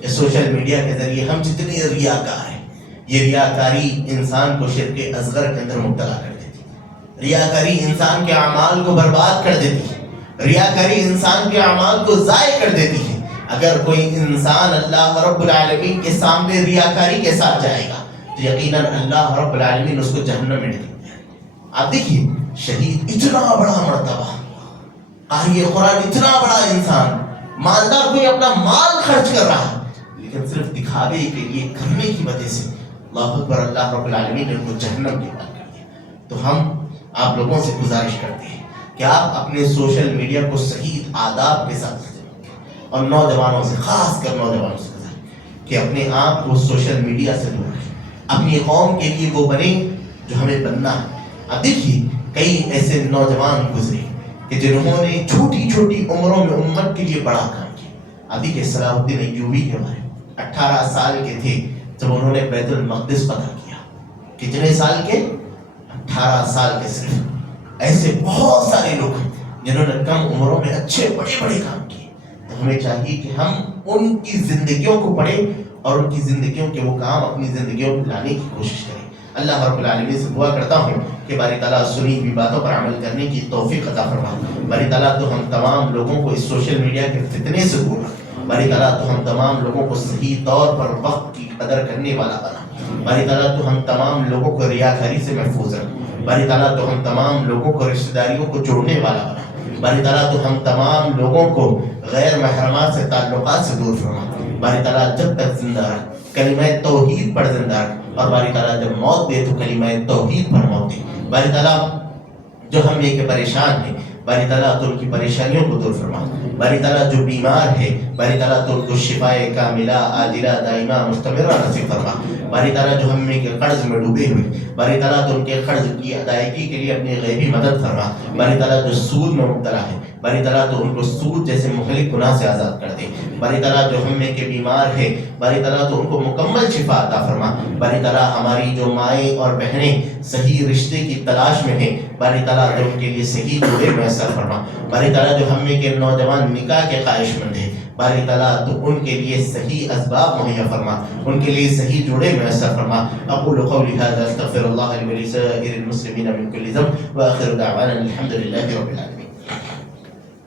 کہ سوشل میڈیا کے ذریعے ہم جتنے ریاکار ہیں، یہ ریاکاری انسان کو شرک اصغر کے اندر مبتلا کر دیتی ہے. ریاکاری انسان کے اعمال کو برباد کر دیتی ہے. ریاکاری انسان کے اعمال کو ضائع کر دیتی ہے. اگر کوئی انسان اللہ رب العالمین کے سامنے ریاکاری کے ساتھ جائے گا تو یقیناً اللہ رب العالمین اس کو جہنم میں ڈالے گا. آپ دیکھیے شہید اتنا بڑا مرتبہ، قاری قرآن اتنا بڑا انسان، مالدار کوئی اپنا مال خرچ کر رہا ہے لیکن صرف دکھاوے کے لیے کرنے کی وجہ سے اللہ اکبر، اللہ رب العالمین نے ان کو جہنم کے حوالے کر دیا. تو ہم آپ لوگوں سے گزارش کرتے ہیں کہ آپ اپنے سوشل میڈیا کو صحیح آداب کے ساتھ استعمال کریں، اور نوجوانوں سے، خاص کر نوجوانوں سے گزارش کہ اپنے آپ کو سوشل میڈیا سے دور رکھیں، اپنی قوم کے لیے وہ بنیں جو ہمیں بننا ہے. اب دیکھیے کئی ایسے نوجوان گزرے کہ جنہوں نے چھوٹی چھوٹی عمروں میں امت کے لیے بڑا کام کیا. اب دیکھیے صلاح الدین ایوبی کے بارے میں 18 سال کے تھے جب انہوں نے بیت المقدس فتح کیا. کتنے سال کے؟ 18 سال کے. صرف ایسے بہت سارے لوگ جنہوں نے کم عمروں میں اچھے بڑے بڑے کام کیے. تو ہمیں چاہیے کہ ہم ان کی زندگیوں کو پڑھیں اور ان کی زندگیوں کے وہ کام اپنی زندگیوں میں لانے کی کوشش کریں. اللہ رب العالمین سے دعا کرتا ہوں کہ باری تعالیٰ سنی ہوئی باتوں پر عمل کرنے کی توفیق عطا فرما. باری تعالیٰ تو ہم تمام لوگوں کو اس سوشل میڈیا کے فتنے سے دور رکھ. باری تعالیٰ تو ہم تمام لوگوں کو صحیح طور پر وقت کی قدر کرنے والا بنا. باری تعالیٰ تو ہم تمام لوگوں کو ریاکاری سے محفوظ رکھ. باری تعالیٰ تو ہم تمام لوگوں کو رشتہ داریوں کو جوڑنے والا بنا. باری تعالیٰ تو ہم تمام لوگوں کو غیر محرمات سے تعلقات سے دور فرما. باری تعالیٰ جب تک زندہ رکھ کلمہ توحید پر زندہ رکھ، اور باری تعالیٰ جب موت دے تو کلمہ توحید پر موت دے. باری تعالیٰ جو ہم یہ کہ پریشان ہیں، باری تعالیٰ تو ان کی پریشانیوں کو دور فرما. باری تعالیٰ جو بیمار ہے، باری تعالیٰ تو ان کو شفائے کاملہ عاجلہ دائمہ مستمرہ نصیب فرما. باری تعالیٰ جو ہم کے قرض میں ڈوبے ہوئے، باری تعالیٰ تو ان کے قرض کی ادائیگی کے لیے اپنی غیبی مدد فرما. باری تعالیٰ جو سود میں مبتلا ہے، باری تعالیٰ تو ان کو سود جیسے مہلک گناہ سے آزاد کر دے. باری تعالیٰ جو ہم میں کے بیمار ہے، باری تعالیٰ تو ان کو مکمل شفا عطا فرما. باری تعالیٰ ہماری جو مائیں اور بہنیں صحیح رشتے کی تلاش میں ہیں، باری تعالیٰ تو ان کے لیے صحیح جوڑے میسر فرما. باری تعالیٰ جو ہم میں کے نوجوان نکاح کے خواہش مند ہیں، باری تعالیٰ تو ان کے لیے صحیح اسباب مہیا فرما، ان کے لیے صحیح جوڑے میسر فرما. اقول قولی هذا استغفر الله لي ولسائر المسلمين من كل ذنب واخر دعوانا الحمد لله رب العالمين.